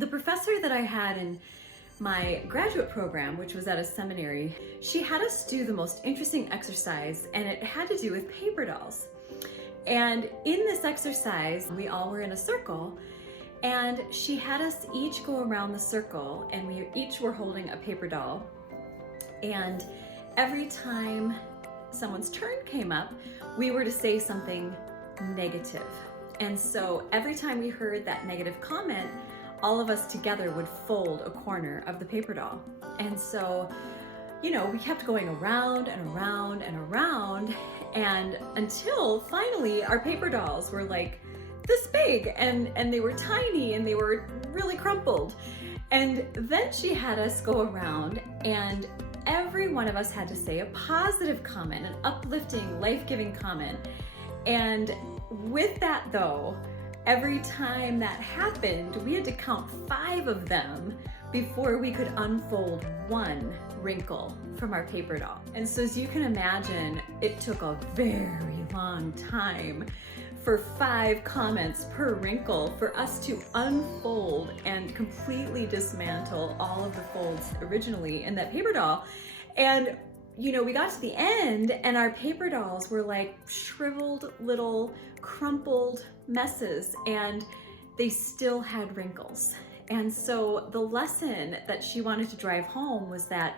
The professor that I had in my graduate program, which was at a seminary, she had us do the most interesting exercise, and it had to do with paper dolls. And in this exercise, we all were in a circle, and she had us each go around the circle, and we each were holding a paper doll. And every time someone's turn came up, we were to say something negative. And so every time we heard that negative comment, all of us together would fold a corner of the paper doll. And so, you know, we kept going around and around and around, and until finally our paper dolls were like this big, and they were tiny, and they were really crumpled. And then she had us go around, and every one of us had to say a positive comment, an uplifting, life-giving comment. And with that though, every time that happened, we had to count 5 of them before we could unfold 1 wrinkle from our paper doll. And so as you can imagine, it took a very long time for 5 comments per wrinkle for us to unfold and completely dismantle all of the folds originally in that paper doll. And you know, we got to the end and our paper dolls were like shriveled little crumpled messes, and they still had wrinkles. And so the lesson that she wanted to drive home was that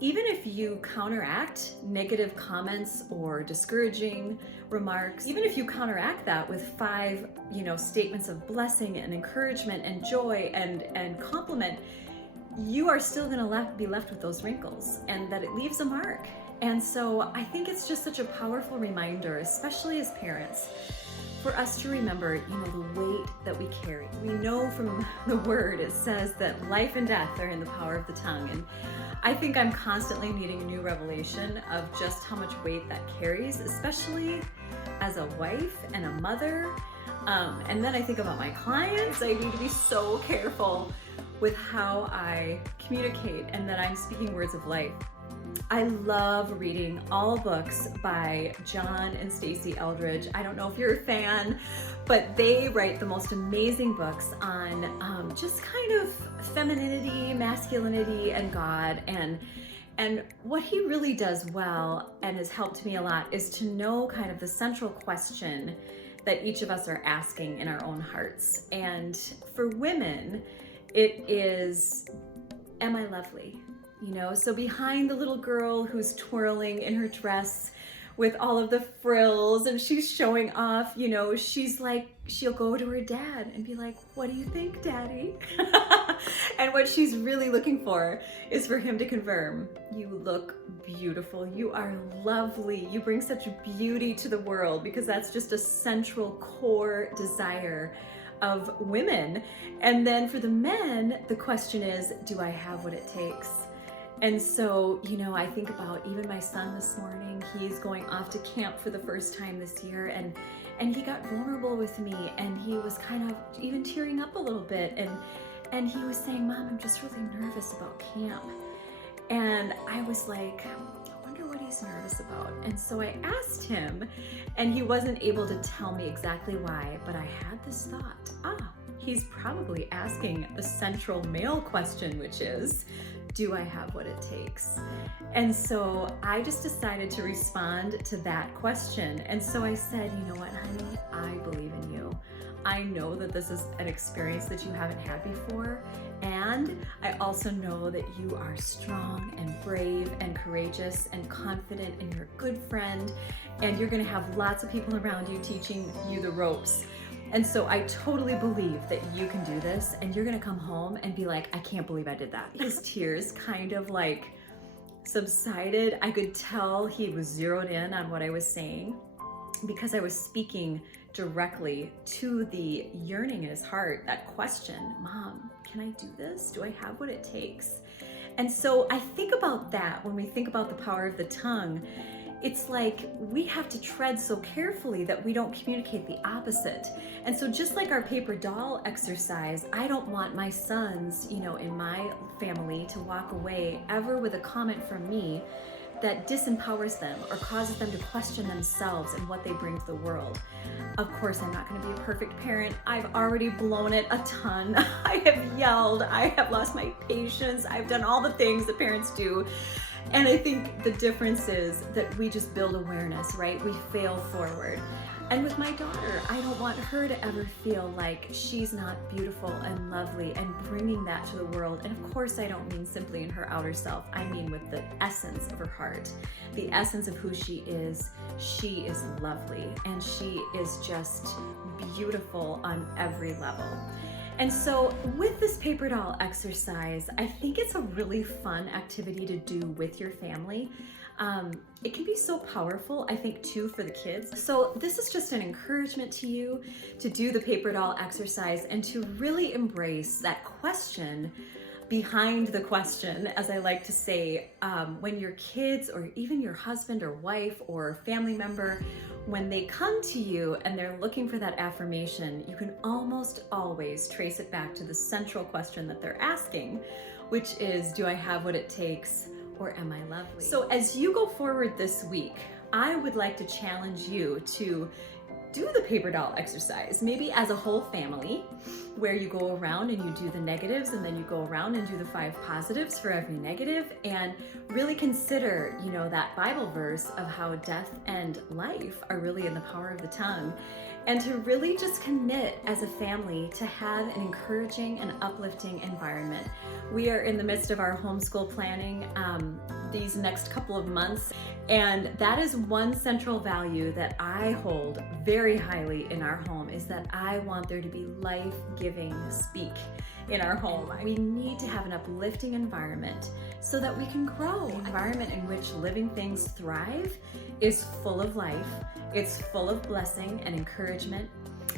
even if you counteract negative comments or discouraging remarks, even if you counteract that with 5, you know, statements of blessing and encouragement and joy and compliment, you are still gonna be left with those wrinkles, and that it leaves a mark. And so I think it's just such a powerful reminder, especially as parents, for us to remember, you know, the weight that we carry. We know from the word, it says that life and death are in the power of the tongue. And I think I'm constantly needing a new revelation of just how much weight that carries, especially as a wife and a mother. And then I think about my clients. I need to be so careful with how I communicate and that I'm speaking words of life. I love reading all books by John and Stacey Eldridge. I don't know if you're a fan, but they write the most amazing books on just kind of femininity, masculinity, and God. And what he really does well and has helped me a lot is to know kind of the central question that each of us are asking in our own hearts. And for women, it is, am I lovely? You know, so behind the little girl who's twirling in her dress with all of the frills and she's showing off, you know, she's like, she'll go to her dad and be like, what do you think, Daddy? And what she's really looking for is for him to confirm, you look beautiful, you are lovely, you bring such beauty to the world, because that's just a central core desire of women. And then for the men, the question is, do I have what it takes? And so, you know, I think about even my son this morning. He's going off to camp for the first time this year, and he got vulnerable with me, and he was kind of even tearing up a little bit, and he was saying, Mom, I'm just really nervous about camp. And I was like, I wonder what he's nervous about. And so I asked him, and he wasn't able to tell me exactly why, but I had this thought, he's probably asking the central male question, which is, do I have what it takes? And so I just decided to respond to that question. And so I said, you know what, honey, I believe in you. I know that this is an experience that you haven't had before. And I also know that you are strong and brave and courageous and confident, and you're a good friend, and you're gonna have lots of people around you teaching you the ropes. And so I totally believe that you can do this, and you're gonna come home and be like, I can't believe I did that. His tears kind of like subsided. I could tell he was zeroed in on what I was saying, because I was speaking directly to the yearning in his heart, that question, Mom, can I do this? Do I have what it takes? And so I think about that when we think about the power of the tongue. It's like we have to tread so carefully that we don't communicate the opposite. And so just like our paper doll exercise, I don't want my sons, you know, in my family to walk away ever with a comment from me that disempowers them or causes them to question themselves and what they bring to the world. Of course, I'm not going to be a perfect parent. I've already blown it a ton. I have yelled. I have lost my patience. I've done all the things that parents do. And I think the difference is that we just build awareness, right? We fail forward. And with my daughter, I don't want her to ever feel like she's not beautiful and lovely, and bringing that to the world. And of course, I don't mean simply in her outer self. I mean with the essence of her heart, the essence of who she is. She is lovely, and she is just beautiful on every level. And so with this paper doll exercise, I think it's a really fun activity to do with your family. It can be so powerful, I think, too, for the kids. So this is just an encouragement to you to do the paper doll exercise and to really embrace that question behind the question, as I like to say, when your kids or even your husband or wife or family member, when they come to you and they're looking for that affirmation, you can almost always trace it back to the central question that they're asking, which is, do I have what it takes, or am I lovely? So as you go forward this week, I would like to challenge you to do the paper doll exercise, maybe as a whole family, where you go around and you do the negatives, and then you go around and do the 5 positives for every negative, and really consider, that Bible verse of how death and life are really in the power of the tongue, and to really just commit as a family to have an encouraging and uplifting environment. We are in the midst of our homeschool planning these next couple of months, and that is one central value that I hold very highly in our home, is that I want there to be life-giving speak in our home. We need to have an uplifting environment so that we can grow. An environment in which living things thrive is full of life. It's full of blessing and encouragement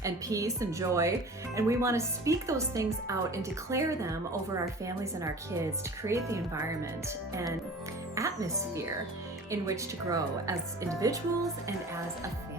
and peace and joy. And we want to speak those things out and declare them over our families and our kids to create the environment and atmosphere in which to grow as individuals and as a family.